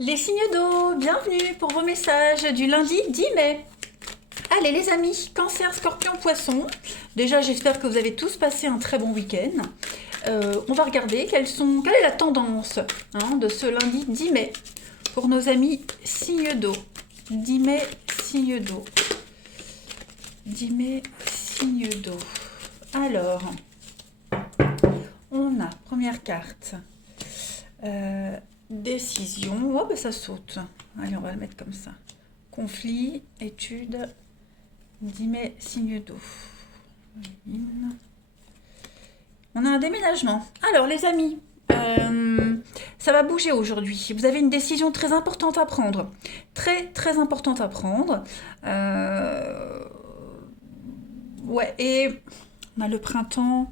Les signes d'eau, bienvenue pour vos messages du lundi 10 mai. Allez les amis, Cancer, Scorpion, Poisson. Déjà j'espère que vous avez tous passé un très bon week-end. On va regarder quelle est la tendance de ce lundi 10 mai pour nos amis signes d'eau. 10 mai, signe d'eau. 10 mai, signe d'eau. Alors, on a première carte. Décision. Oh, ben ça saute. Allez, on va le mettre comme ça. Conflit, étude, 10 mai, signe d'eau. On a un déménagement. Alors, les amis, ça va bouger aujourd'hui. Vous avez une décision très importante à prendre. Très, très importante à prendre. Ouais, et on a le printemps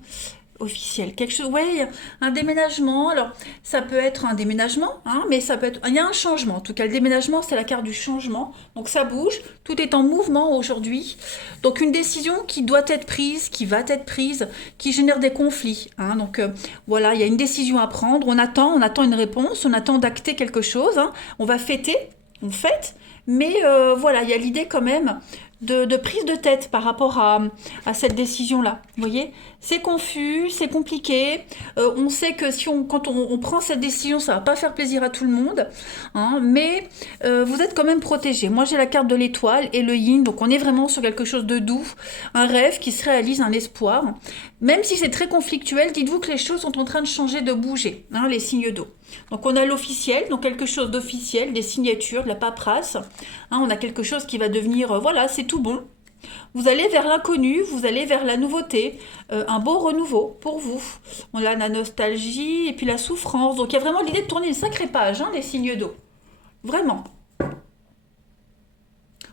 officiel, quelque chose, ouais, un déménagement. Alors, ça peut être un déménagement, mais ça peut être, il y a un changement. En tout cas, le déménagement, c'est la carte du changement. Donc, ça bouge. Tout est en mouvement aujourd'hui. Donc, une décision qui doit être prise, qui va être prise, qui génère des conflits. Donc, voilà, il y a une décision à prendre. On attend une réponse, on attend d'acter quelque chose. On va fêter, on fête. Mais voilà, il y a l'idée quand même de prise de tête par rapport à cette décision-là. Vous voyez, c'est confus, c'est compliqué. On sait que quand on prend cette décision, ça va pas faire plaisir à tout le monde, mais vous êtes quand même protégé. Moi, j'ai la carte de l'étoile et le yin, donc on est vraiment sur quelque chose de doux, un rêve qui se réalise, un espoir. Même si c'est très conflictuel, dites-vous que les choses sont en train de changer, de bouger, les signes d'eau. Donc on a l'officiel, donc quelque chose d'officiel, des signatures, de la paperasse. On a quelque chose qui va devenir, voilà, c'est tout bon. Vous allez vers l'inconnu, vous allez vers la nouveauté, un beau renouveau pour vous. On a la nostalgie et puis la souffrance. Donc il y a vraiment l'idée de tourner une sacrée page, les signes d'eau. Vraiment.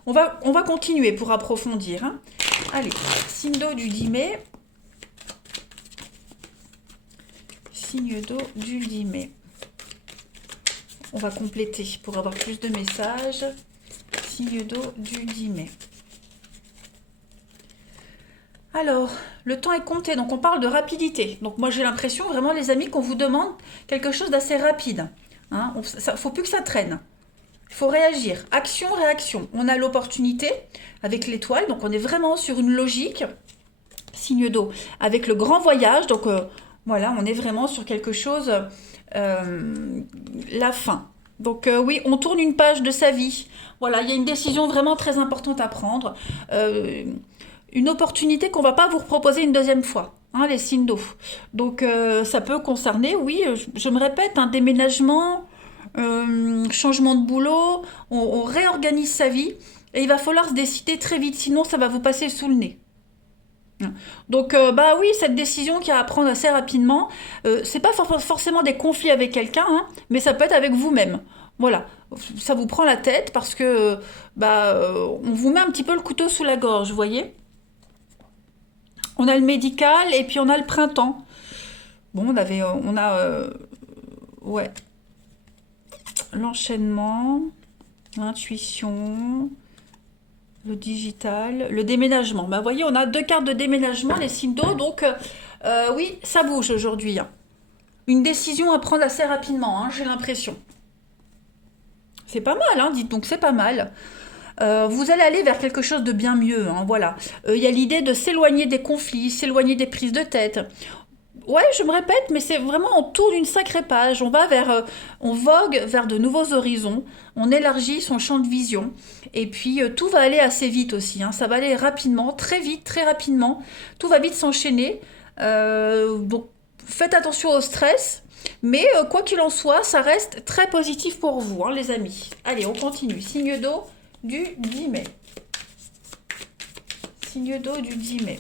On va continuer pour approfondir. Allez, signe d'eau du 10 mai. Signe d'eau du 10 mai. On va compléter pour avoir plus de messages. Signe d'eau du 10 mai. Alors, le temps est compté, donc on parle de rapidité. Donc moi j'ai l'impression vraiment les amis qu'on vous demande quelque chose d'assez rapide. Il ne faut plus que ça traîne. Il faut réagir. Action, réaction. On a l'opportunité avec l'étoile, donc on est vraiment sur une logique. Signe d'eau. Avec le grand voyage, donc voilà, on est vraiment sur quelque chose, la fin. Donc oui, on tourne une page de sa vie. Voilà, il y a une décision vraiment très importante à prendre. Une opportunité qu'on ne va pas vous proposer une deuxième fois, les signes d'eau. Donc ça peut concerner, oui, je me répète, un déménagement, changement de boulot, on réorganise sa vie et il va falloir se décider très vite, sinon ça va vous passer sous le nez. Donc bah oui, cette décision qu'il y a à prendre assez rapidement, c'est pas forcément des conflits avec quelqu'un, mais ça peut être avec vous-même. Voilà, ça vous prend la tête parce que on vous met un petit peu le couteau sous la gorge, vous voyez. On a le médical et puis on a le printemps. Bon, ouais, l'enchaînement, l'intuition, le digital, le déménagement. Vous voyez, on a deux cartes de déménagement, les signes d'eau, donc oui, ça bouge aujourd'hui. Une décision à prendre assez rapidement, j'ai l'impression. C'est pas mal, dites donc, c'est pas mal. Vous allez aller vers quelque chose de bien mieux, voilà. Il y a l'idée de s'éloigner des conflits, s'éloigner des prises de tête. Ouais, je me répète, mais c'est vraiment, on tourne une sacrée page. On vogue vers de nouveaux horizons. On élargit son champ de vision. Et puis, tout va aller assez vite aussi. Ça va aller rapidement, très vite, très rapidement. Tout va vite s'enchaîner. Donc, faites attention au stress. Mais quoi qu'il en soit, ça reste très positif pour vous, les amis. Allez, on continue. Signe d'eau du 10 mai. Signe d'eau du 10 mai.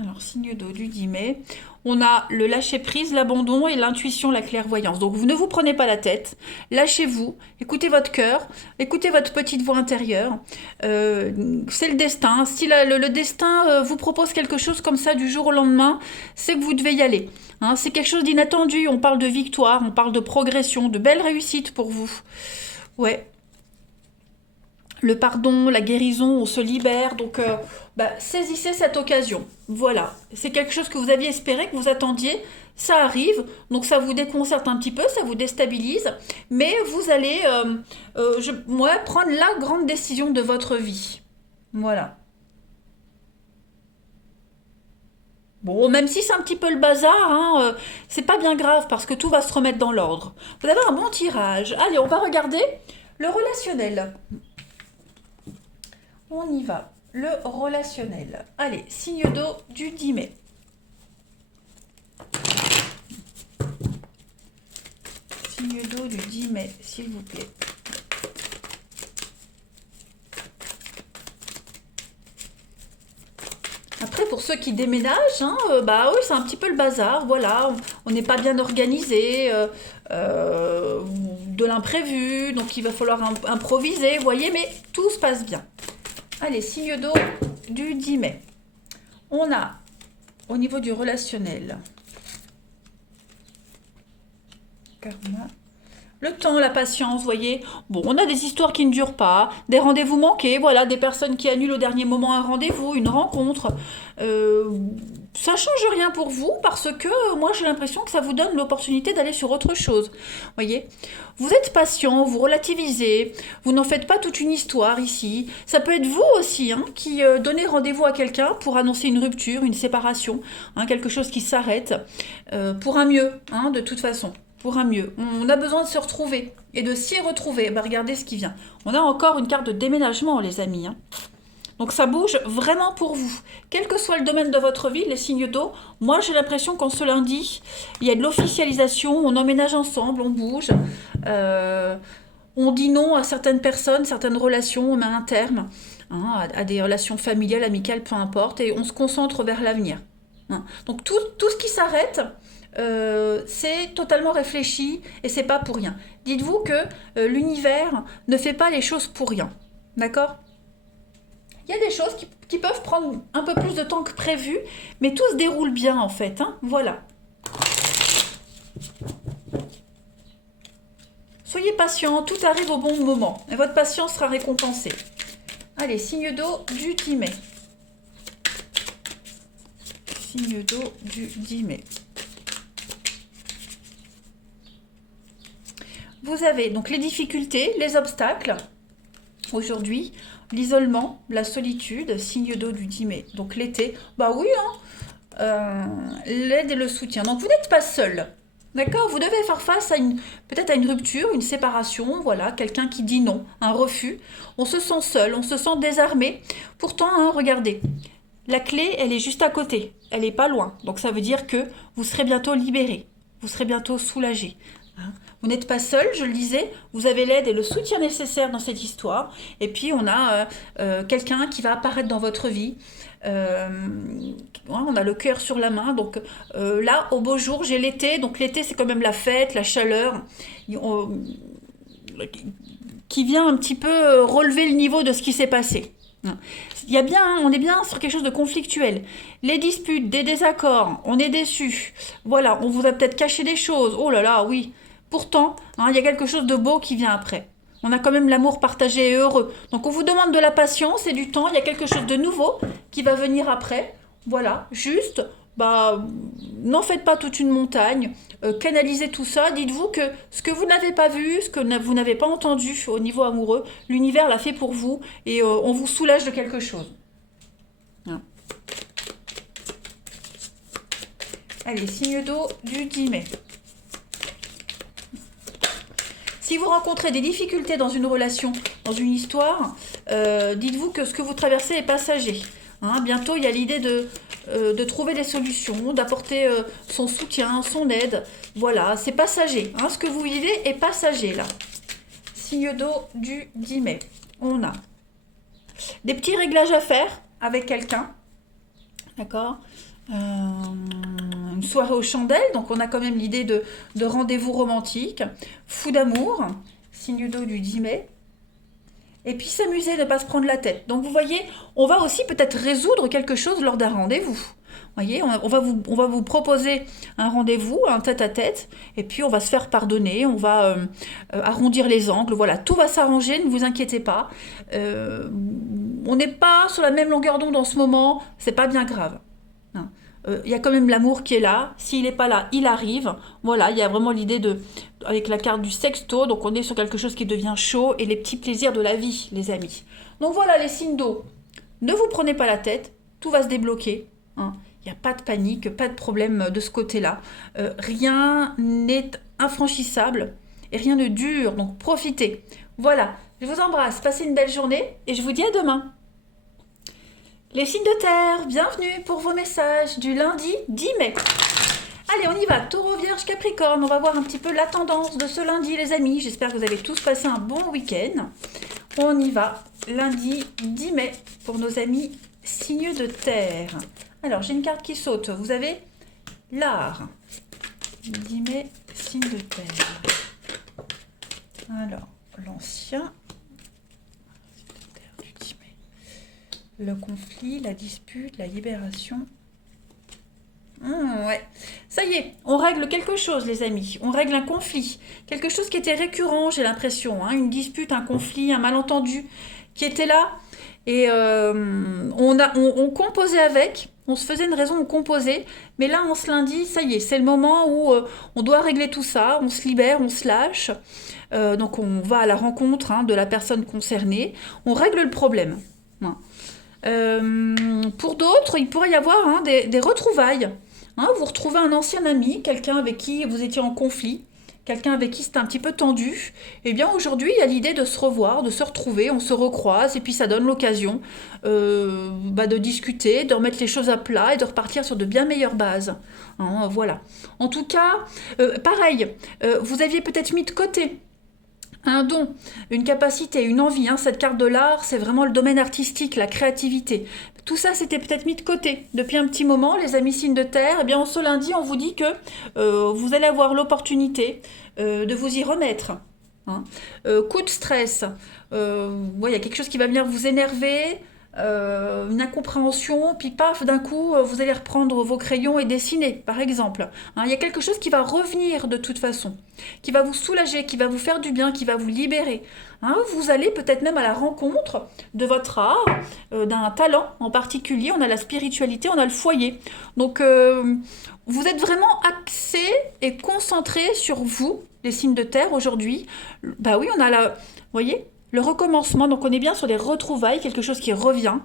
Alors, signe d'eau du 10 mai. On a le lâcher-prise, l'abandon et l'intuition, la clairvoyance. Donc, vous ne vous prenez pas la tête. Lâchez-vous. Écoutez votre cœur. Écoutez votre petite voix intérieure. C'est le destin. Si le destin vous propose quelque chose comme ça du jour au lendemain, c'est que vous devez y aller. C'est quelque chose d'inattendu. On parle de victoire, on parle de progression, de belles réussites pour vous. Ouais. le pardon, la guérison, on se libère. Donc, saisissez cette occasion. Voilà. C'est quelque chose que vous aviez espéré, que vous attendiez. Ça arrive. Donc, ça vous déconcerte un petit peu, ça vous déstabilise. Mais vous allez, prendre la grande décision de votre vie. Voilà. Bon, même si c'est un petit peu le bazar, hein, c'est pas bien grave parce que tout va se remettre dans l'ordre. Vous avez un bon tirage. Allez, on va regarder le relationnel. On y va. Le relationnel. Allez, signe d'eau du 10 mai. Signe d'eau du 10 mai, s'il vous plaît. Après, pour ceux qui déménagent, hein, oui, c'est un petit peu le bazar. Voilà, on n'est pas bien organisé, de l'imprévu, donc il va falloir improviser, vous voyez, mais tout se passe bien. Allez, signe d'eau du 10 mai. On a, au niveau du relationnel, karma. Le temps, la patience, vous voyez. Bon, on a des histoires qui ne durent pas, des rendez-vous manqués, voilà, des personnes qui annulent au dernier moment un rendez-vous, une rencontre. Ça change rien pour vous parce que moi j'ai l'impression que ça vous donne l'opportunité d'aller sur autre chose. Vous voyez, vous êtes patient, vous relativisez, vous n'en faites pas toute une histoire ici. Ça peut être vous aussi hein, qui donnez rendez-vous à quelqu'un pour annoncer une rupture, une séparation, hein, quelque chose qui s'arrête pour un mieux, hein, de toute façon. Pour un mieux. On a besoin de se retrouver et de s'y retrouver. Regardez ce qui vient. On a encore une carte de déménagement, les amis. Hein. Donc ça bouge vraiment pour vous. Quel que soit le domaine de votre vie, les signes d'eau, moi j'ai l'impression qu'en ce lundi, il y a de l'officialisation, on emménage ensemble, on bouge, on dit non à certaines personnes, certaines relations, on met un terme hein, à des relations familiales, amicales, peu importe, et on se concentre vers l'avenir. Hein. Donc tout ce qui s'arrête, c'est totalement réfléchi et c'est pas pour rien. Dites-vous que l'univers ne fait pas les choses pour rien. D'accord ? Il y a des choses qui peuvent prendre un peu plus de temps que prévu, mais tout se déroule bien en fait. Hein. Voilà. Soyez patient, tout arrive au bon moment et votre patience sera récompensée. Allez, signe d'eau du 10 mai. Signe d'eau du 10 mai. Vous avez donc les difficultés, les obstacles, aujourd'hui, l'isolement, la solitude, signe d'eau du 10 mai. Donc l'été, oui, hein, l'aide et le soutien. Donc vous n'êtes pas seul, d'accord ? Vous devez faire face à peut-être à une rupture, une séparation, voilà, quelqu'un qui dit non, un refus. On se sent seul, on se sent désarmé. Pourtant, hein, regardez, la clé, elle est juste à côté, elle n'est pas loin. Donc ça veut dire que vous serez bientôt libéré, vous serez bientôt soulagé. Hein. Vous n'êtes pas seul, je le disais, vous avez l'aide et le soutien nécessaire dans cette histoire. Et puis on a quelqu'un qui va apparaître dans votre vie. On a le cœur sur la main. Donc là, au beau jour, j'ai l'été. Donc l'été, c'est quand même la fête, la chaleur, qui vient un petit peu relever le niveau de ce qui s'est passé. On est bien sur quelque chose de conflictuel. Les disputes, des désaccords, on est déçu. Voilà, on vous a peut-être caché des choses. Oh là là, oui. Pourtant, hein, il y a quelque chose de beau qui vient après. On a quand même l'amour partagé et heureux. Donc on vous demande de la patience et du temps. Il y a quelque chose de nouveau qui va venir après. Voilà, juste, n'en faites pas toute une montagne. Canalisez tout ça. Dites-vous que ce que vous n'avez pas vu, ce que vous n'avez pas entendu au niveau amoureux, l'univers l'a fait pour vous et on vous soulage de quelque chose. Hein. Allez, signe d'eau du 10 mai. Si vous rencontrez des difficultés dans une relation, dans une histoire, dites-vous que ce que vous traversez est passager. Hein, bientôt, il y a l'idée de trouver des solutions, d'apporter son soutien, son aide. Voilà, c'est passager. Hein, ce que vous vivez est passager, là. Signe d'eau du 10 mai. On a des petits réglages à faire avec quelqu'un. D'accord ? Une soirée aux chandelles, donc on a quand même l'idée de rendez-vous romantique, fou d'amour, signe d'eau du 10 mai, et puis s'amuser, ne pas se prendre la tête. Donc vous voyez, on va aussi peut-être résoudre quelque chose lors d'un rendez-vous. Voyez, on va vous proposer un rendez-vous, un tête-à-tête, et puis on va se faire pardonner, on va arrondir les angles, voilà, tout va s'arranger, ne vous inquiétez pas. Euh, on n'est pas sur la même longueur d'onde en ce moment, c'est pas bien grave. Hein. Il y a quand même l'amour qui est là. S'il n'est pas là, il arrive. Voilà, il y a vraiment l'idée de, avec la carte du sexto, donc on est sur quelque chose qui devient chaud et les petits plaisirs de la vie, les amis. Donc voilà, les signes d'eau. Ne vous prenez pas la tête, tout va se débloquer. Hein. Il n'y a pas de panique, pas de problème de ce côté-là. Rien n'est infranchissable et rien ne dure, donc profitez. Voilà, je vous embrasse, passez une belle journée et je vous dis à demain. Les signes de terre, bienvenue pour vos messages du lundi 10 mai. Allez, on y va, Taureau, Vierge, Capricorne, on va voir un petit peu la tendance de ce lundi, les amis. J'espère que vous avez tous passé un bon week-end. On y va, lundi 10 mai, pour nos amis signes de terre. Alors, j'ai une carte qui saute. Vous avez l'art. 10 mai, signe de terre. Alors, l'ancien. Le conflit, la dispute, la libération. Ouais. Ça y est, on règle quelque chose, les amis. On règle un conflit. Quelque chose qui était récurrent, j'ai l'impression. Hein. Une dispute, un conflit, un malentendu qui était là. Et on composait avec. On se faisait une raison, on composait. Mais là, on se lundi, ça y est, c'est le moment où on doit régler tout ça. On se libère, on se lâche. Donc, on va à la rencontre de la personne concernée. On règle le problème. Hein. Pour d'autres, il pourrait y avoir des retrouvailles. Hein, vous retrouvez un ancien ami, quelqu'un avec qui vous étiez en conflit, quelqu'un avec qui c'était un petit peu tendu. Eh bien aujourd'hui, il y a l'idée de se revoir, de se retrouver, on se recroise et puis ça donne l'occasion de discuter, de remettre les choses à plat et de repartir sur de bien meilleures bases. Hein, voilà. En tout cas, pareil, vous aviez peut-être mis de côté un don, une capacité, une envie. Hein. Cette carte de l'art, c'est vraiment le domaine artistique, la créativité. Tout ça, c'était peut-être mis de côté depuis un petit moment, les amis signes de terre. Eh bien, ce lundi, on vous dit que vous allez avoir l'opportunité de vous y remettre. Hein. Coup de stress. Il y a quelque chose qui va venir vous énerver. Une incompréhension, puis paf, d'un coup, vous allez reprendre vos crayons et dessiner, par exemple. Hein, il y a quelque chose qui va revenir de toute façon, qui va vous soulager, qui va vous faire du bien, qui va vous libérer. Hein, vous allez peut-être même à la rencontre de votre art, d'un talent en particulier. On a la spiritualité, on a le foyer. Donc, vous êtes vraiment axé et concentré sur vous, les signes de terre, aujourd'hui. Bah oui, on a la... Vous voyez ? Le recommencement, donc on est bien sur les retrouvailles, quelque chose qui revient,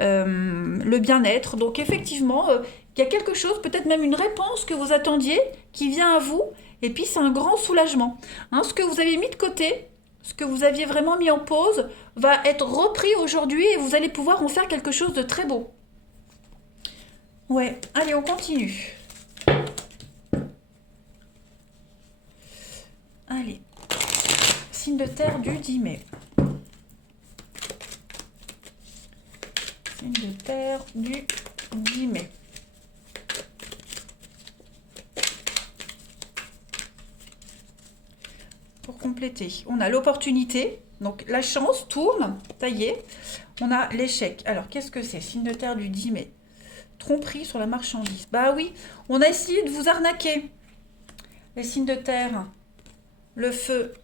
le bien-être. Donc effectivement, il y a quelque chose, peut-être même une réponse que vous attendiez, qui vient à vous, et puis c'est un grand soulagement. Hein, ce que vous avez mis de côté, ce que vous aviez vraiment mis en pause, va être repris aujourd'hui et vous allez pouvoir en faire quelque chose de très beau. Ouais, allez, on continue. Allez, signe de terre du 10 mai. De terre du 10 mai. Pour compléter, on a l'opportunité, donc la chance tourne, ça y est, on a l'échec. Alors qu'est-ce que c'est? Signe de terre du 10 mai. Tromperie sur la marchandise. Bah oui, on a essayé de vous arnaquer. Les signes de terre, le feu.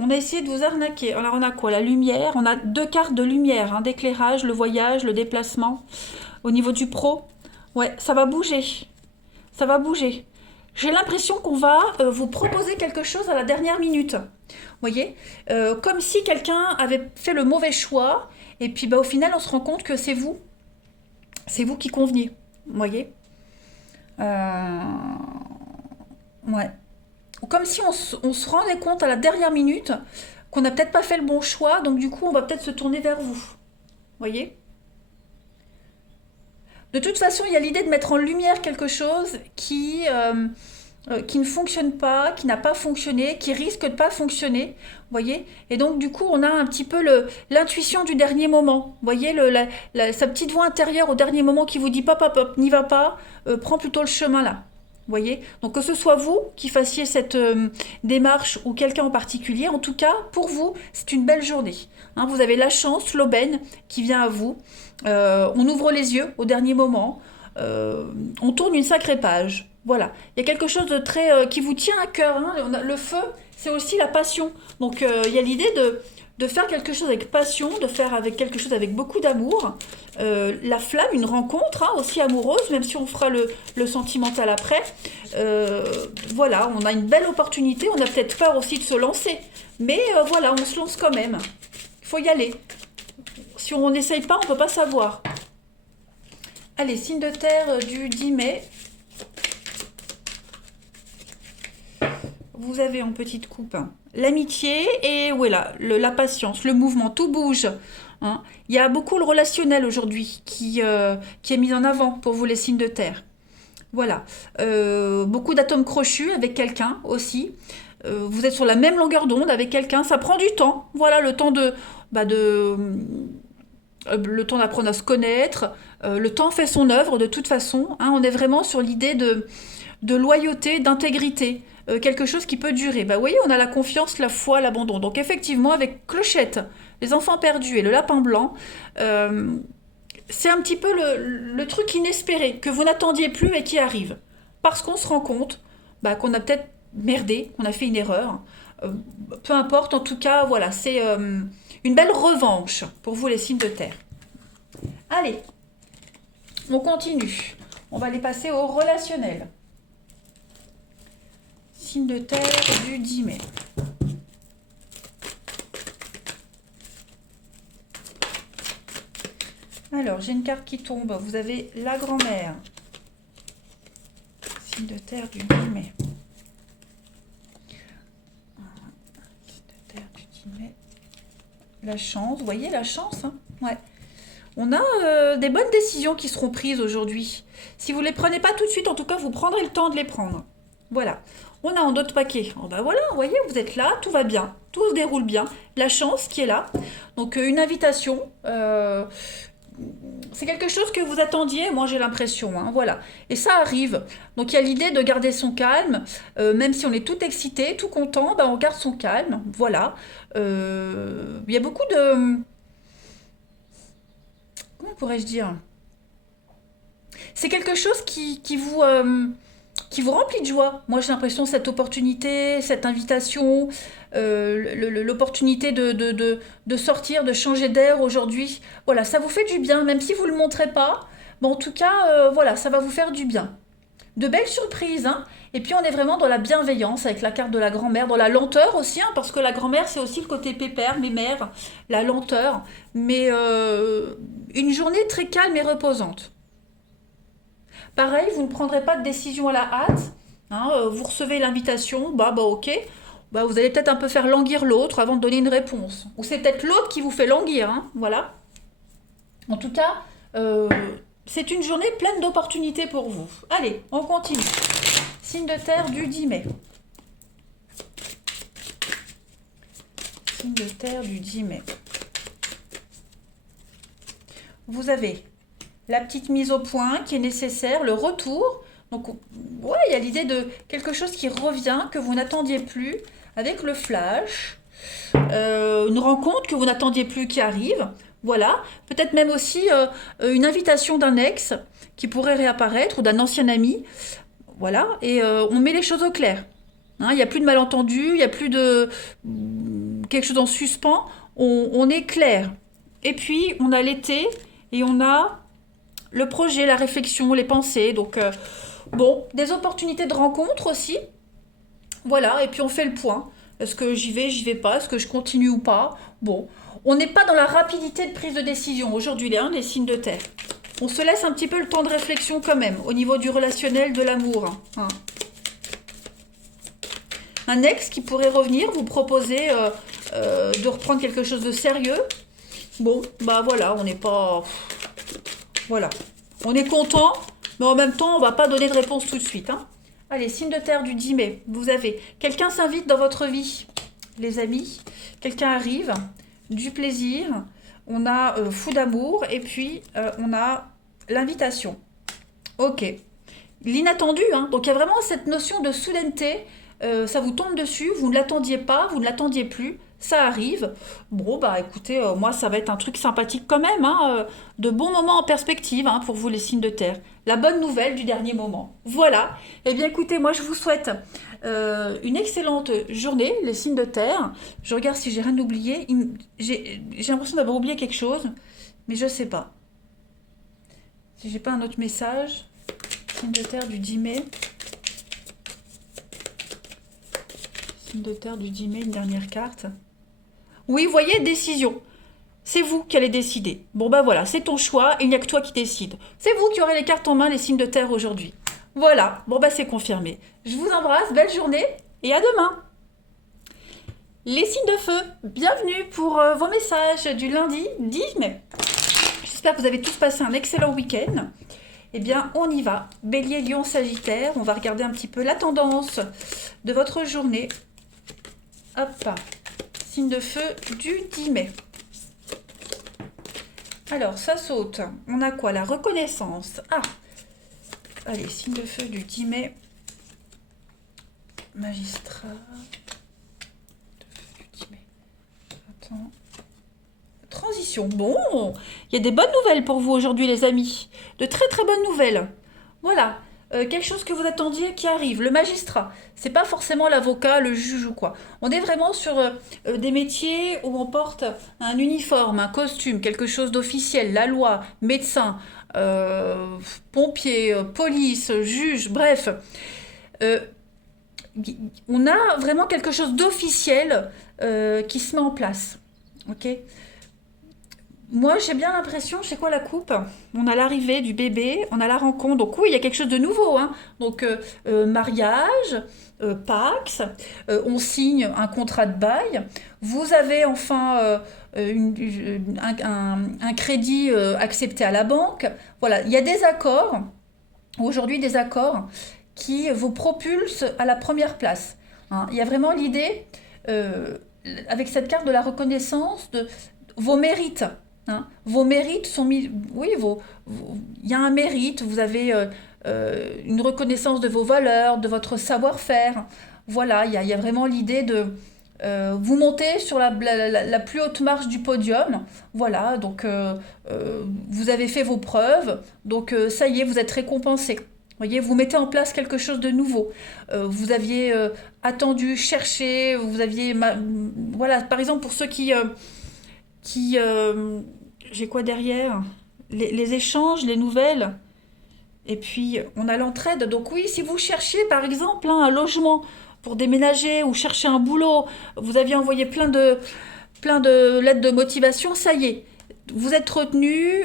On a essayé de vous arnaquer. Alors on a quoi? La lumière. On a deux cartes de lumière, d'éclairage, le voyage, le déplacement. Au niveau du pro, ouais, ça va bouger. Ça va bouger. J'ai l'impression qu'on va vous proposer quelque chose à la dernière minute. Vous voyez, comme si quelqu'un avait fait le mauvais choix. Et puis au final, on se rend compte que c'est vous. C'est vous qui conveniez. Vous voyez, ouais. Comme si on se rendait compte à la dernière minute qu'on n'a peut-être pas fait le bon choix, donc du coup on va peut-être se tourner vers vous. Voyez? De toute façon, il y a l'idée de mettre en lumière quelque chose qui ne fonctionne pas, qui n'a pas fonctionné, qui risque de pas fonctionner. Voyez? Et donc du coup on a un petit peu l'intuition du dernier moment. Voyez sa petite voix intérieure au dernier moment qui vous dit pop, pop, pop, n'y va pas, prends plutôt le chemin là. voyez? Donc que ce soit vous qui fassiez cette démarche ou quelqu'un en particulier, en tout cas, pour vous, c'est une belle journée. Hein, vous avez la chance, l'aubaine qui vient à vous. On ouvre les yeux au dernier moment. On tourne une sacrée page. Voilà. Il y a quelque chose de très qui vous tient à cœur. Hein. Le feu, c'est aussi la passion. Donc il y a l'idée de faire quelque chose avec passion, de faire avec quelque chose avec beaucoup d'amour. La flamme, une rencontre hein, aussi amoureuse, même si on fera le sentimental après. Voilà, on a une belle opportunité. On a peut-être peur aussi de se lancer. Mais voilà, on se lance quand même. Il faut y aller. Si on n'essaye pas, on ne peut pas savoir. Allez, signe de terre du 10 mai. Vous avez en petite coupe hein, l'amitié et voilà, la patience, le mouvement, tout bouge. Hein. Il y a beaucoup le relationnel aujourd'hui qui est mis en avant pour vous les signes de terre. Voilà. Beaucoup d'atomes crochus avec quelqu'un aussi. Vous êtes sur la même longueur d'onde avec quelqu'un. Ça prend du temps. Voilà, le temps le temps d'apprendre à se connaître. Le temps fait son œuvre de toute façon. Hein. On est vraiment sur l'idée de loyauté, d'intégrité. Quelque chose qui peut durer. Bah, vous voyez, on a la confiance, la foi, l'abandon. Donc effectivement, avec Clochette, les enfants perdus et le lapin blanc, c'est un petit peu le truc inespéré que vous n'attendiez plus et qui arrive. Parce qu'on se rend compte bah, qu'on a peut-être merdé, qu'on a fait une erreur. Peu importe, en tout cas, voilà, c'est une belle revanche pour vous les signes de terre. Allez, on continue. On va les passer au relationnel. Signe de terre du 10 mai. Alors, j'ai une carte qui tombe. Vous avez la grand-mère. Signe de terre du 10 mai. Signe de terre du 10 mai. La chance. Vous voyez la chance hein ouais. On a des bonnes décisions qui seront prises aujourd'hui. Si vous ne les prenez pas tout de suite, en tout cas, vous prendrez le temps de les prendre. Voilà. On a en d'autres paquets. Oh ben voilà, vous voyez, vous êtes là, tout va bien, tout se déroule bien. La chance qui est là. Donc une invitation. C'est quelque chose que vous attendiez, moi j'ai l'impression. Hein, voilà. Et ça arrive. Donc il y a l'idée de garder son calme. Même si on est tout excité, tout content, ben, on garde son calme. Voilà. Il y a beaucoup de... Comment pourrais-je dire? C'est quelque chose qui vous remplit de joie. Moi, j'ai l'impression cette opportunité, cette invitation, l'opportunité de sortir, de changer d'air aujourd'hui. Voilà, ça vous fait du bien, même si vous ne le montrez pas. Mais en tout cas, voilà, ça va vous faire du bien. De belles surprises, hein. Et puis on est vraiment dans la bienveillance avec la carte de la grand-mère, dans la lenteur aussi, hein, parce que la grand-mère c'est aussi le côté pépère, mémère, la lenteur, mais une journée très calme et reposante. Pareil, vous ne prendrez pas de décision à la hâte. Hein, vous recevez l'invitation, bah ok. Bah, vous allez peut-être un peu faire languir l'autre avant de donner une réponse. Ou c'est peut-être l'autre qui vous fait languir. Hein, voilà. En tout cas, c'est une journée pleine d'opportunités pour vous. Allez, on continue. Signe de terre du 10 mai. Signe de terre du 10 mai. Vous avez la petite mise au point qui est nécessaire, le retour. Donc, ouais, il y a l'idée de quelque chose qui revient, que vous n'attendiez plus, avec le flash. Une rencontre que vous n'attendiez plus qui arrive. Voilà. Peut-être même aussi une invitation d'un ex qui pourrait réapparaître ou d'un ancien ami. Voilà. Et on met les choses au clair. Hein, il n'y a plus de malentendu, il n'y a plus de quelque chose en suspens. On est clair. Et puis, on a l'été et on a le projet, la réflexion, les pensées. Donc, bon, des opportunités de rencontre aussi. Voilà, et puis on fait le point. Est-ce que j'y vais pas? Est-ce que je continue ou pas? Bon, on n'est pas dans la rapidité de prise de décision aujourd'hui, les signes de terre. On se laisse un petit peu le temps de réflexion quand même, au niveau du relationnel, de l'amour. Hein. Un ex qui pourrait revenir, vous proposer de reprendre quelque chose de sérieux. Bon, bah voilà, on n'est pas... Voilà. On est content, mais en même temps, on va pas donner de réponse tout de suite. Hein. Allez, signe de terre du 10 mai. Vous avez quelqu'un s'invite dans votre vie, les amis. Quelqu'un arrive, du plaisir. On a fou d'amour et puis on a l'invitation. Ok. l'inattendu, hein. Donc il y a vraiment cette notion de soudaineté. Ça vous tombe dessus, vous ne l'attendiez pas, vous ne l'attendiez plus, ça arrive. Bon, bah écoutez, moi ça va être un truc sympathique quand même, hein, de bons moments en perspective, hein, pour vous les signes de terre. La bonne nouvelle du dernier moment. Voilà. Eh bien écoutez, moi je vous souhaite une excellente journée, les signes de terre. Je regarde si j'ai rien oublié. J'ai l'impression d'avoir oublié quelque chose, mais je sais pas. Si j'ai pas un autre message, signe de terre du 10 mai. Signe de terre du 10 mai, une dernière carte. Oui, vous voyez, décision. C'est vous qui allez décider. Bon ben voilà, c'est ton choix, il n'y a que toi qui décide. C'est vous qui aurez les cartes en main, les signes de terre aujourd'hui. Voilà, bon ben c'est confirmé. Je vous embrasse, belle journée et à demain. Les signes de feu, bienvenue pour vos messages du lundi 10 mai. J'espère que vous avez tous passé un excellent week-end. Eh bien, on y va. Bélier, Lion, Sagittaire, on va regarder un petit peu la tendance de votre journée. Hop, signe de feu du 10 mai. Alors, ça saute. On a quoi? La reconnaissance. Ah, allez, signe de feu du 10 mai. Magistrat. Du 10 mai. Attends. Transition. Bon, il y a des bonnes nouvelles pour vous aujourd'hui, les amis. De très très bonnes nouvelles. Voilà. Quelque chose que vous attendiez qui arrive. Le magistrat. C'est pas forcément l'avocat, le juge ou quoi. On est vraiment sur des métiers où on porte un uniforme, un costume, quelque chose d'officiel. La loi, médecin, pompier, police, juge, bref. Euh, on a vraiment quelque chose d'officiel qui se met en place. Ok. Moi, j'ai bien l'impression, c'est quoi la coupe? On a l'arrivée du bébé, on a la rencontre. Donc oui, il y a quelque chose de nouveau, hein. Donc mariage, Pax, on signe un contrat de bail. Vous avez enfin un crédit accepté à la banque. Voilà, il y a des accords, aujourd'hui des accords qui vous propulsent à la première place, hein. Il y a vraiment l'idée, euh, avec cette carte de la reconnaissance, de vos mérites. Hein. Vos mérites sont mis. Oui, il y a un mérite, vous avez une reconnaissance de vos valeurs, de votre savoir-faire. Voilà, il y a vraiment l'idée de vous monter sur la plus haute marche du podium. Voilà, donc vous avez fait vos preuves, donc ça y est, vous êtes récompensé. Vous voyez, vous mettez en place quelque chose de nouveau. Vous aviez attendu, cherché, vous aviez. Voilà, par exemple, pour ceux qui j'ai quoi derrière? Les échanges, les nouvelles. Et puis, on a l'entraide. Donc oui, si vous cherchez, par exemple, hein, un logement pour déménager ou chercher un boulot, vous aviez envoyé plein de lettres de motivation, ça y est. Vous êtes retenu,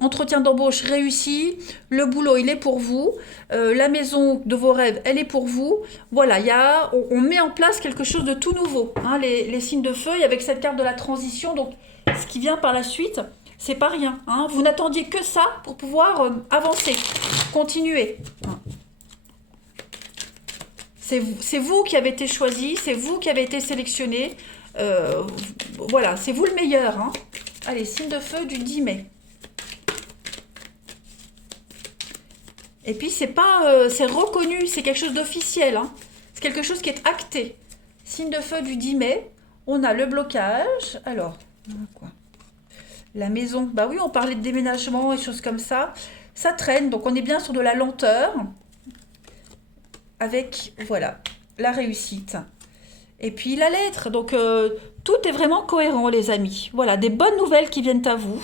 entretien d'embauche réussi, le boulot il est pour vous, la maison de vos rêves elle est pour vous. Voilà, on met en place quelque chose de tout nouveau, hein, les signes de feu, et avec cette carte de la transition, donc ce qui vient par la suite, c'est pas rien, hein. Vous n'attendiez que ça pour pouvoir avancer, continuer, hein. C'est vous qui avez été choisi, c'est vous qui avez été sélectionné. Euh, voilà, c'est vous le meilleur, hein. Allez, signe de feu du 10 mai. Et puis c'est pas, c'est reconnu, c'est quelque chose d'officiel, hein. C'est quelque chose qui est acté. Signe de feu du 10 mai. On a le blocage. Alors, on a quoi? La maison. Bah oui, on parlait de déménagement et choses comme ça. Ça traîne, donc on est bien sur de la lenteur. Avec, voilà, la réussite. Et puis la lettre. Donc tout est vraiment cohérent, les amis. Voilà, des bonnes nouvelles qui viennent à vous.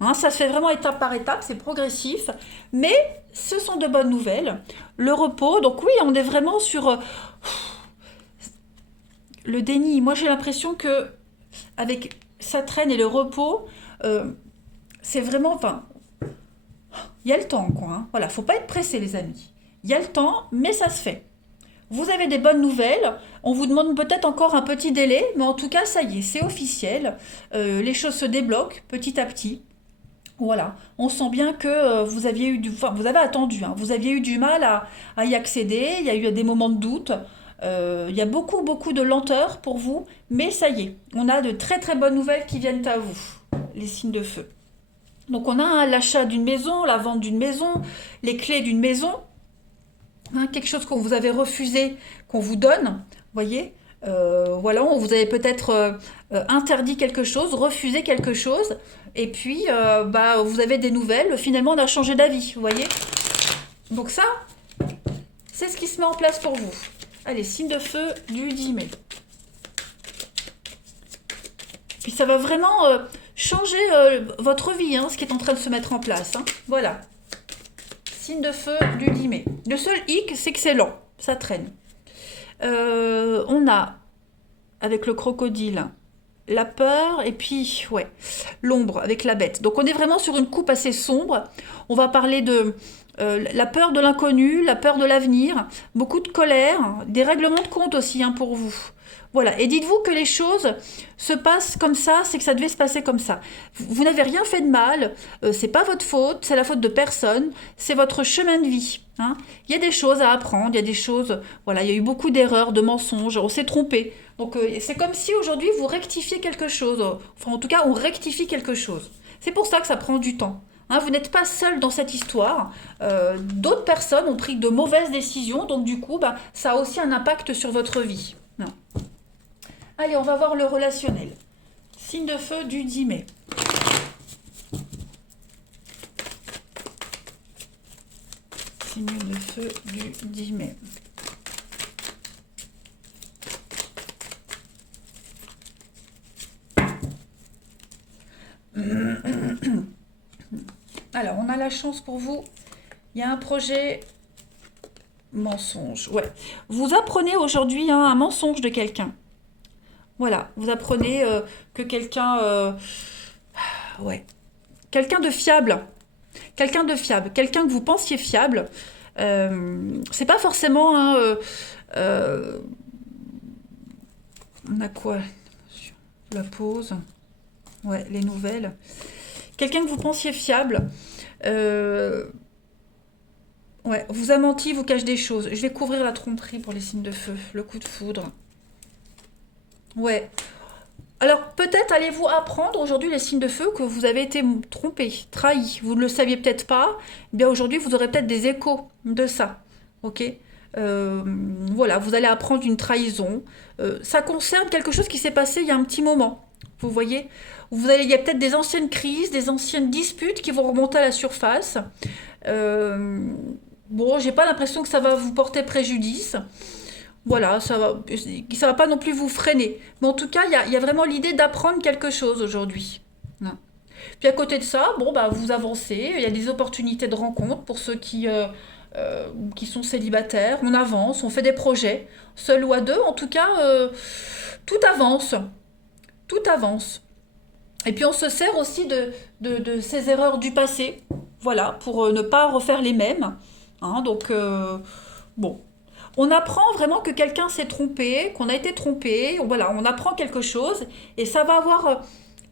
Hein, ça se fait vraiment étape par étape, c'est progressif. Mais ce sont de bonnes nouvelles. Le repos, donc oui, on est vraiment sur le déni. Moi, j'ai l'impression que avec ça traîne et le repos, c'est vraiment. Enfin, il y a le temps, quoi, hein. Voilà, faut pas être pressé, les amis. Il y a le temps, mais ça se fait. Vous avez des bonnes nouvelles. On vous demande peut-être encore un petit délai, mais en tout cas, ça y est, c'est officiel. Les choses se débloquent petit à petit. Voilà, on sent bien que vous aviez enfin, vous avez attendu, hein, vous aviez eu du mal à y accéder. Il y a eu des moments de doute. Il y a beaucoup, beaucoup de lenteur pour vous, mais ça y est, on a de très, très bonnes nouvelles qui viennent à vous, les signes de feu. Donc on a, hein, l'achat d'une maison, la vente d'une maison, les clés d'une maison. hein, quelque chose qu'on vous avait refusé, qu'on vous donne, voyez. Voilà, on vous avait peut-être interdit quelque chose, refusé quelque chose, et puis bah, vous avez des nouvelles, finalement on a changé d'avis, vous voyez. Donc ça, c'est ce qui se met en place pour vous. Allez, signe de feu du 10 mai. Puis ça va vraiment changer votre vie, hein, ce qui est en train de se mettre en place. Hein. Voilà. Signe de feu du 10 mai. Le seul hic, c'est que c'est lent. Ça traîne. On a, avec le crocodile, la peur et puis, ouais, l'ombre avec la bête. Donc on est vraiment sur une coupe assez sombre. On va parler de la peur de l'inconnu, la peur de l'avenir, beaucoup de colère, des règlements de compte aussi hein, pour vous. Voilà, et dites-vous que les choses se passent comme ça, c'est que ça devait se passer comme ça. Vous n'avez rien fait de mal, c'est pas votre faute, c'est la faute de personne, c'est votre chemin de vie. Hein. Il y a des choses à apprendre, il y a des choses, voilà, il y a eu beaucoup d'erreurs, de mensonges, on s'est trompé. Donc c'est comme si aujourd'hui vous rectifiez quelque chose, enfin en tout cas on rectifie quelque chose. C'est pour ça que ça prend du temps. Hein, vous n'êtes pas seul dans cette histoire. D'autres personnes ont pris de mauvaises décisions, donc du coup, bah, ça a aussi un impact sur votre vie. Non. Allez, on va voir le relationnel. Signe de feu du 10 mai. Signe de feu du 10 mai. Alors, on a la chance pour vous. Il y a un projet mensonge. Ouais. Vous apprenez aujourd'hui hein, un mensonge de quelqu'un. Voilà. Vous apprenez que quelqu'un... ouais. Quelqu'un de fiable. Quelqu'un de fiable. Quelqu'un que vous pensiez fiable. C'est pas forcément... Hein, on a quoi? La pause. Ouais, les nouvelles. Quelqu'un que vous pensiez fiable. Ouais, vous a menti, vous cache des choses. Je vais couvrir la tromperie pour les signes de feu. Le coup de foudre. Ouais. Alors, peut-être allez-vous apprendre aujourd'hui les signes de feu que vous avez été trompé, trahi. Vous ne le saviez peut-être pas. Eh bien, aujourd'hui, vous aurez peut-être des échos de ça. Ok. Voilà, vous allez apprendre une trahison. Ça concerne quelque chose qui s'est passé il y a un petit moment. Vous voyez, il y a peut-être des anciennes crises, des anciennes disputes qui vont remonter à la surface. Bon, j'ai pas l'impression que ça va vous porter préjudice. Voilà, ça va pas non plus vous freiner. Mais en tout cas, il y a vraiment l'idée d'apprendre quelque chose aujourd'hui. Non. Puis à côté de ça, bon, bah, vous avancez. Il y a des opportunités de rencontre pour ceux qui sont célibataires. On avance, on fait des projets, seul ou à deux. En tout cas, tout avance. Tout avance. Et puis on se sert aussi de ces erreurs du passé, voilà, pour ne pas refaire les mêmes. Hein, donc, bon. On apprend vraiment que quelqu'un s'est trompé, qu'on a été trompé, voilà, on apprend quelque chose, et ça va avoir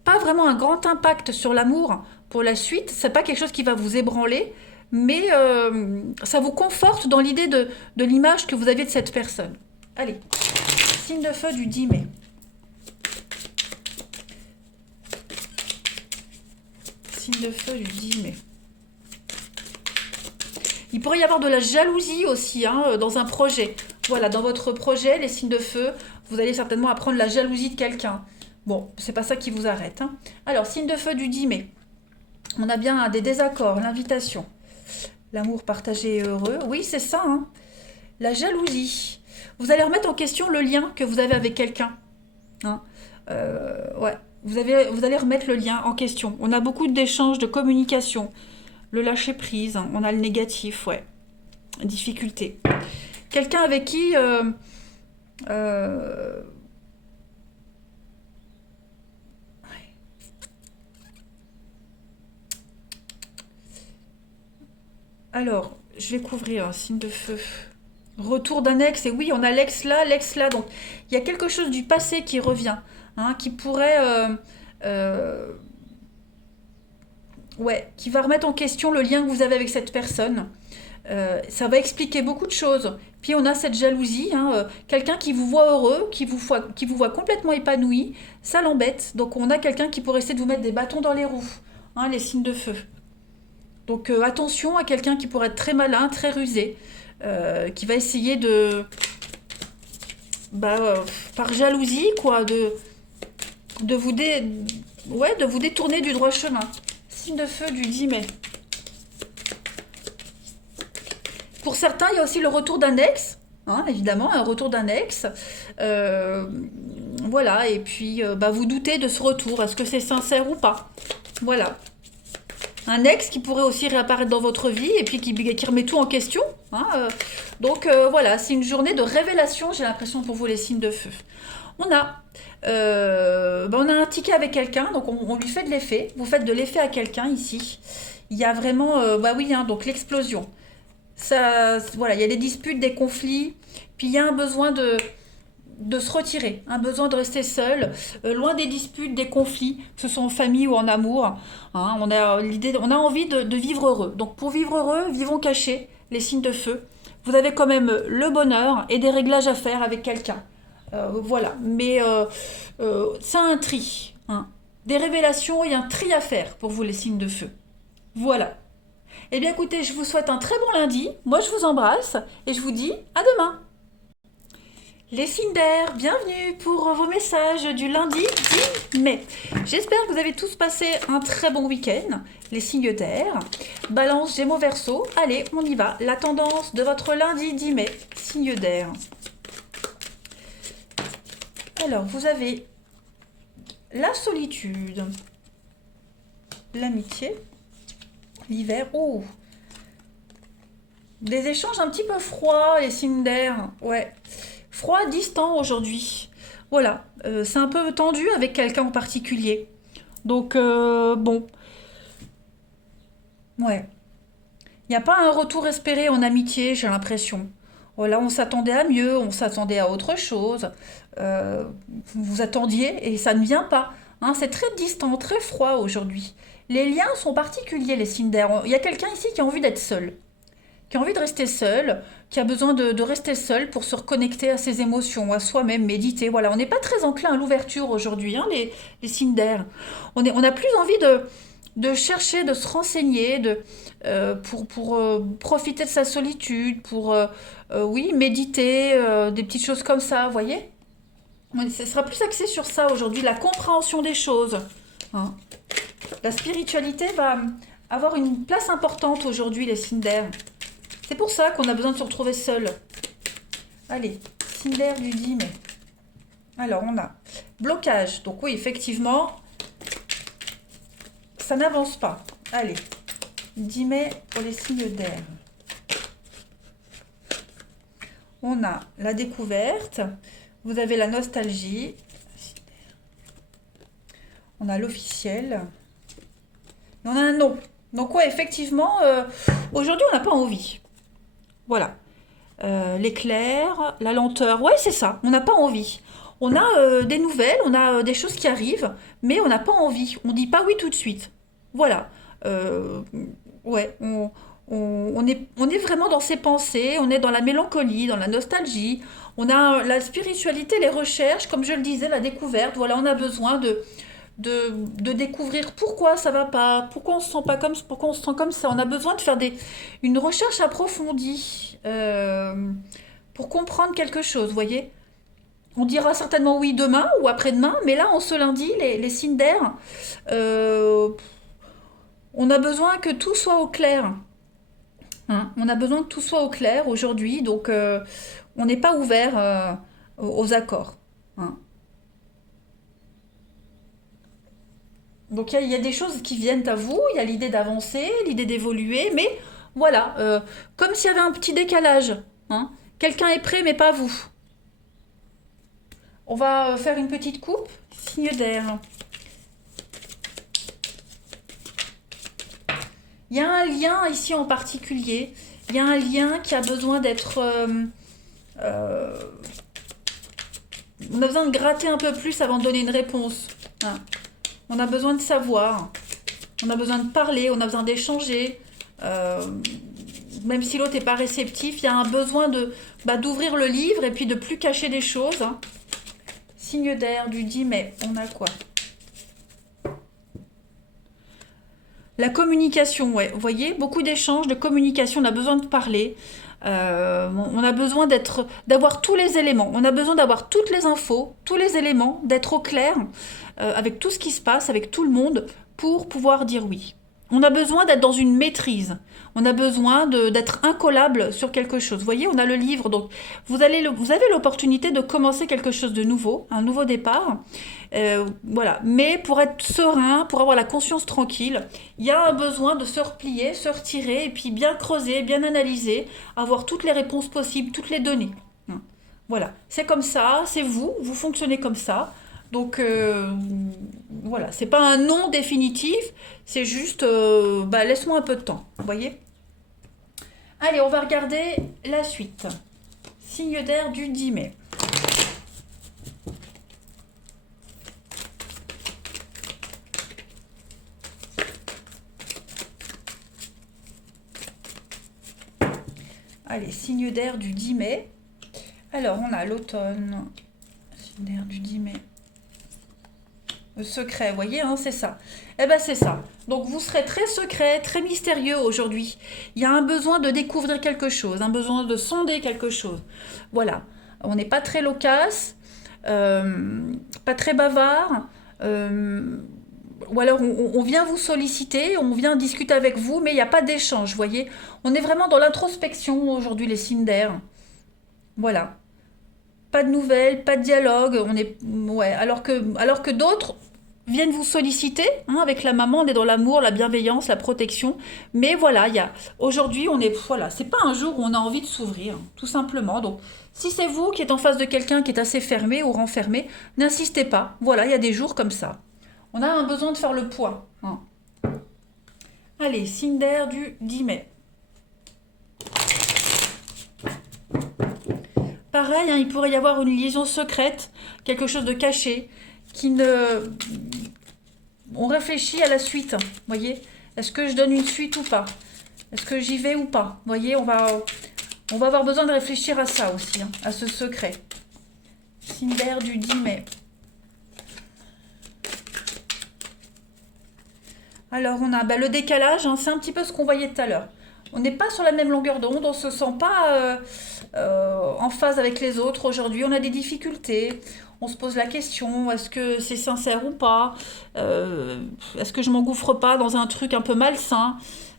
pas vraiment un grand impact sur l'amour pour la suite, c'est pas quelque chose qui va vous ébranler, mais ça vous conforte dans l'idée de l'image que vous avez de cette personne. Allez, signe de feu du 10 mai. Signe de feu du 10 mai. Il pourrait y avoir de la jalousie aussi hein, dans un projet. Voilà, dans votre projet, les signes de feu, vous allez certainement apprendre la jalousie de quelqu'un. Bon, c'est pas ça qui vous arrête. Hein. Alors, signe de feu du 10 mai. On a bien des désaccords, l'invitation. L'amour partagé et heureux. Oui, c'est ça. Hein. La jalousie. Vous allez remettre en question le lien que vous avez avec quelqu'un. Hein. Ouais. Vous allez remettre le lien en question. On a beaucoup d'échanges, de communication. Le lâcher prise, hein. On a le négatif, ouais. Difficulté. Quelqu'un avec qui... Alors, je vais couvrir un signe de feu. Retour d'un ex, et oui, on a l'ex là. Donc, il y a quelque chose du passé qui revient, hein, qui pourrait... ouais, qui va remettre en question le lien que vous avez avec cette personne. Ça va expliquer beaucoup de choses. Puis on a cette jalousie, hein, quelqu'un qui vous voit heureux, qui vous voit complètement épanoui, ça l'embête. Donc on a quelqu'un qui pourrait essayer de vous mettre des bâtons dans les roues, hein, les signes de feu. Donc attention à quelqu'un qui pourrait être très malin, très rusé. qui va essayer de, bah, par jalousie, quoi, de vous ouais, de vous détourner du droit chemin. Signe de feu du 10 mai. Pour certains, il y a aussi le retour d'un ex, hein, évidemment, un retour d'un ex. Euh, voilà, et puis bah, vous doutez de ce retour. Est-ce que c'est sincère ou pas? Voilà. Un ex qui pourrait aussi réapparaître dans votre vie et puis qui remet tout en question, hein. Donc voilà, c'est une journée de révélation, j'ai l'impression, pour vous, les signes de feu. On a, bah, on a un ticket avec quelqu'un, donc on lui fait de l'effet. Vous faites de l'effet à quelqu'un ici. Il y a vraiment, bah oui, hein, donc l'explosion. Ça, voilà, il y a des disputes, des conflits, puis il y a un besoin de se retirer, un besoin de rester seul, loin des disputes, des conflits, que ce soit en famille ou en amour, hein. On a l'idée, on a envie de vivre heureux. Donc pour vivre heureux, vivons cachés, les signes de feu. Vous avez quand même le bonheur et des réglages à faire avec quelqu'un. Voilà, mais c'est un tri, hein. Des révélations et un tri à faire pour vous, les signes de feu. Voilà. Eh bien écoutez, je vous souhaite un très bon lundi. Moi, je vous embrasse et je vous dis à demain. Les signes d'air, bienvenue pour vos messages du lundi 10 mai. J'espère que vous avez tous passé un très bon week-end. Les signes d'air, Balance, Gémeaux, Verseau. Allez, on y va. La tendance de votre lundi 10 mai, signe d'air. Alors, vous avez la solitude, l'amitié, l'hiver. Oh, des échanges un petit peu froids, les signes d'air. Ouais. Froid, distant aujourd'hui. Voilà, c'est un peu tendu avec quelqu'un en particulier. Donc, bon, ouais. Il n'y a pas un retour espéré en amitié, j'ai l'impression. Voilà, on s'attendait à mieux, on s'attendait à autre chose. Euh, vous attendiez et ça ne vient pas, hein. C'est très distant, très froid aujourd'hui. Les liens sont particuliers, les signes d'air. Il y a quelqu'un ici qui a envie d'être seul, qui a envie de rester seul, qui a besoin de rester seul pour se reconnecter à ses émotions, à soi-même, méditer. Voilà, on n'est pas très enclin à l'ouverture aujourd'hui, hein, les signes d'air. On a plus envie de chercher, de se renseigner, pour profiter de sa solitude, pour, oui, méditer, des petites choses comme ça, vous voyez? Ce sera plus axé sur ça aujourd'hui, la compréhension des choses, hein. La spiritualité va avoir une place importante aujourd'hui, les signes d'air. C'est pour ça qu'on a besoin de se retrouver seul. Allez, signe d'air du 10 mai. Alors, on a blocage. Donc oui, effectivement, ça n'avance pas. Allez, 10 mai pour les signes d'air. On a la découverte. Vous avez la nostalgie. On a l'officiel. Et on a un non. Donc ouais, effectivement, aujourd'hui, on n'a pas envie. Voilà. L'éclair, la lenteur. Ouais, c'est ça. On n'a pas envie. On a des nouvelles, on a des choses qui arrivent, mais on n'a pas envie. On dit pas oui tout de suite. Voilà. Euh, ouais, on est vraiment dans ses pensées, on est dans la mélancolie, dans la nostalgie. On a la spiritualité, les recherches, comme je le disais, la découverte. Voilà, on a besoin de découvrir pourquoi ça va pas, pourquoi on se sent pas comme, pourquoi on se sent comme ça. On a besoin de faire une recherche approfondie pour comprendre quelque chose, vous voyez. On dira certainement oui demain ou après-demain, mais là, en ce lundi, les signes d'air, euh, on a besoin que tout soit au clair, hein. On a besoin que tout soit au clair aujourd'hui, donc on n'est pas ouvert aux accords, hein. Donc il y a des choses qui viennent à vous, il y a l'idée d'avancer, l'idée d'évoluer, mais voilà, comme s'il y avait un petit décalage, hein. Quelqu'un est prêt, mais pas vous. On va faire une petite coupe, signe d'air. Il y a un lien ici en particulier, il y a un lien qui a besoin d'être... euh, on a besoin de gratter un peu plus avant de donner une réponse, hein. On a besoin de savoir, on a besoin de parler, on a besoin d'échanger. Euh, Même si l'autre n'est pas réceptif, il y a un besoin d'ouvrir le livre et puis de plus cacher des choses, hein. Signe d'air du 10 mai, on a quoi? La communication, ouais. Vous voyez, beaucoup d'échanges, de communication, on a besoin de parler. On a besoin d'avoir tous les éléments. On a besoin d'avoir toutes les infos, tous les éléments, d'être au clair avec tout ce qui se passe, avec tout le monde, pour pouvoir dire oui. On a besoin d'être dans une maîtrise. On a besoin d'être incollable sur quelque chose. Vous voyez, on a le livre, donc vous avez l'opportunité de commencer quelque chose de nouveau, un nouveau départ. Voilà. Mais pour être serein, pour avoir la conscience tranquille, il y a un besoin de se replier, se retirer, et puis bien creuser, bien analyser, avoir toutes les réponses possibles, toutes les données. Voilà. C'est comme ça, c'est vous, vous fonctionnez comme ça. Donc voilà, c'est pas un non définitif, c'est juste laisse-moi un peu de temps, vous voyez. Allez, on va regarder la suite. Signe d'air du 10 mai. Allez, signe d'air du 10 mai. Alors, on a l'automne. Signe d'air du 10 mai. Le secret, vous voyez, hein, c'est ça. Eh ben, c'est ça. Donc, vous serez très secret, très mystérieux aujourd'hui. Il y a un besoin de découvrir quelque chose, un besoin de sonder quelque chose. Voilà. On n'est pas très loquace, pas très bavard. Ou alors, on vient vous solliciter, on vient discuter avec vous, mais il n'y a pas d'échange, vous voyez. On est vraiment dans l'introspection aujourd'hui, les signes d'air. Voilà. Pas de nouvelles, pas de dialogue. Ouais, alors que d'autres viennent vous solliciter. Hein, avec la maman, on est dans l'amour, la bienveillance, la protection. Mais voilà, aujourd'hui, voilà, c'est pas un jour où on a envie de s'ouvrir, tout simplement. Donc, si c'est vous qui êtes en face de quelqu'un qui est assez fermé ou renfermé, n'insistez pas. Voilà, il y a des jours comme ça. On a un besoin de faire le point. Hein. Allez, signe d'air du 10 mai. Pareil, hein, il pourrait y avoir une liaison secrète, quelque chose de caché, On réfléchit à la suite, vous voyez. Est-ce que je donne une suite ou pas? Est-ce que j'y vais ou pas? Vous voyez, on va avoir besoin de réfléchir à ça aussi, hein, à ce secret. Signe d'air du 10 mai. Alors, on a le décalage, hein, c'est un petit peu ce qu'on voyait tout à l'heure. On n'est pas sur la même longueur d'onde, on ne se sent pas en phase avec les autres. Aujourd'hui, on a des difficultés. On se pose la question, est-ce que c'est sincère ou pas? Est-ce que je m'engouffre pas dans un truc un peu malsain?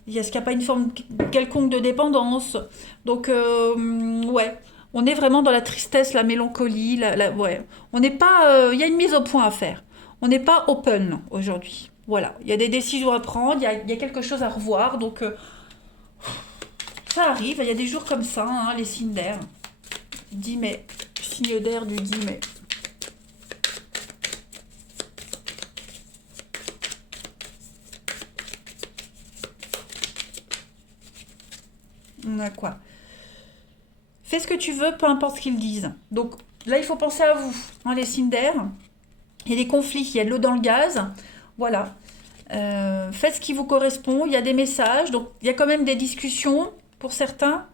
Est-ce qu'il n'y a pas une forme quelconque de dépendance? Donc, ouais, on est vraiment dans la tristesse, la mélancolie. Ouais. On n'est pas. Il y a une mise au point à faire. On n'est pas open aujourd'hui. Voilà, il y a des décisions à prendre, il y a quelque chose à revoir. Donc, ça arrive, il y a des jours comme ça, hein, les signes d'air. 10 mai, signe d'air du 10 mai. On a quoi? Fais ce que tu veux, peu importe ce qu'ils disent. Donc là, il faut penser à vous, hein, les signes d'air. Il y a des conflits, il y a de l'eau dans le gaz. Voilà. Faites ce qui vous correspond. Il y a des messages. Donc il y a quand même des discussions pour certains.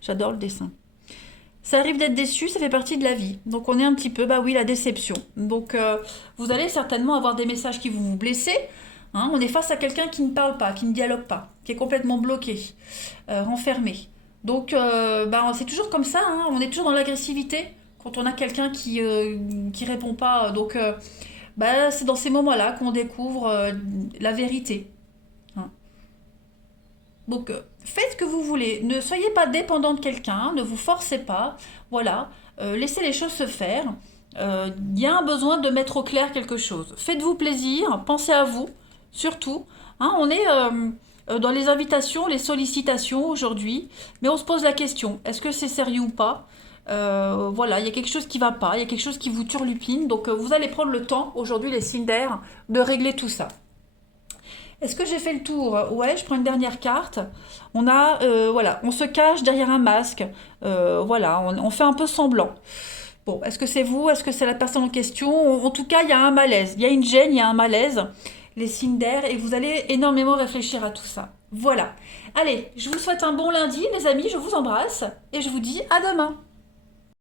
J'adore le dessin. Ça arrive d'être déçu, ça fait partie de la vie. Donc on est un petit peu, bah oui, la déception. Donc vous allez certainement avoir des messages qui vont vous blesser. Hein, on est face à quelqu'un qui ne parle pas, qui ne dialogue pas, qui est complètement bloqué, renfermé. Donc c'est toujours comme ça, hein, on est toujours dans l'agressivité quand on a quelqu'un qui répond pas. Donc c'est dans ces moments-là qu'on découvre la vérité. Hein. Donc faites ce que vous voulez, ne soyez pas dépendant de quelqu'un, ne vous forcez pas, voilà, laissez les choses se faire. Il y a un besoin de mettre au clair quelque chose. Faites-vous plaisir, pensez à vous, surtout. Hein, on est dans les invitations, les sollicitations aujourd'hui, mais on se pose la question, est-ce que c'est sérieux ou pas? Voilà, il y a quelque chose qui va pas, il y a quelque chose qui vous turlupine, donc vous allez prendre le temps, aujourd'hui les signes d'air, de régler tout ça. Est-ce que j'ai fait le tour? Ouais, je prends une dernière carte. On a, voilà, on se cache derrière un masque. Voilà, on fait un peu semblant. Bon, est-ce que c'est vous? Est-ce que c'est la personne en question? En tout cas, il y a un malaise. Il y a une gêne, il y a un malaise. Les signes d'air, et vous allez énormément réfléchir à tout ça. Voilà. Allez, je vous souhaite un bon lundi, les amis. Je vous embrasse et je vous dis à demain.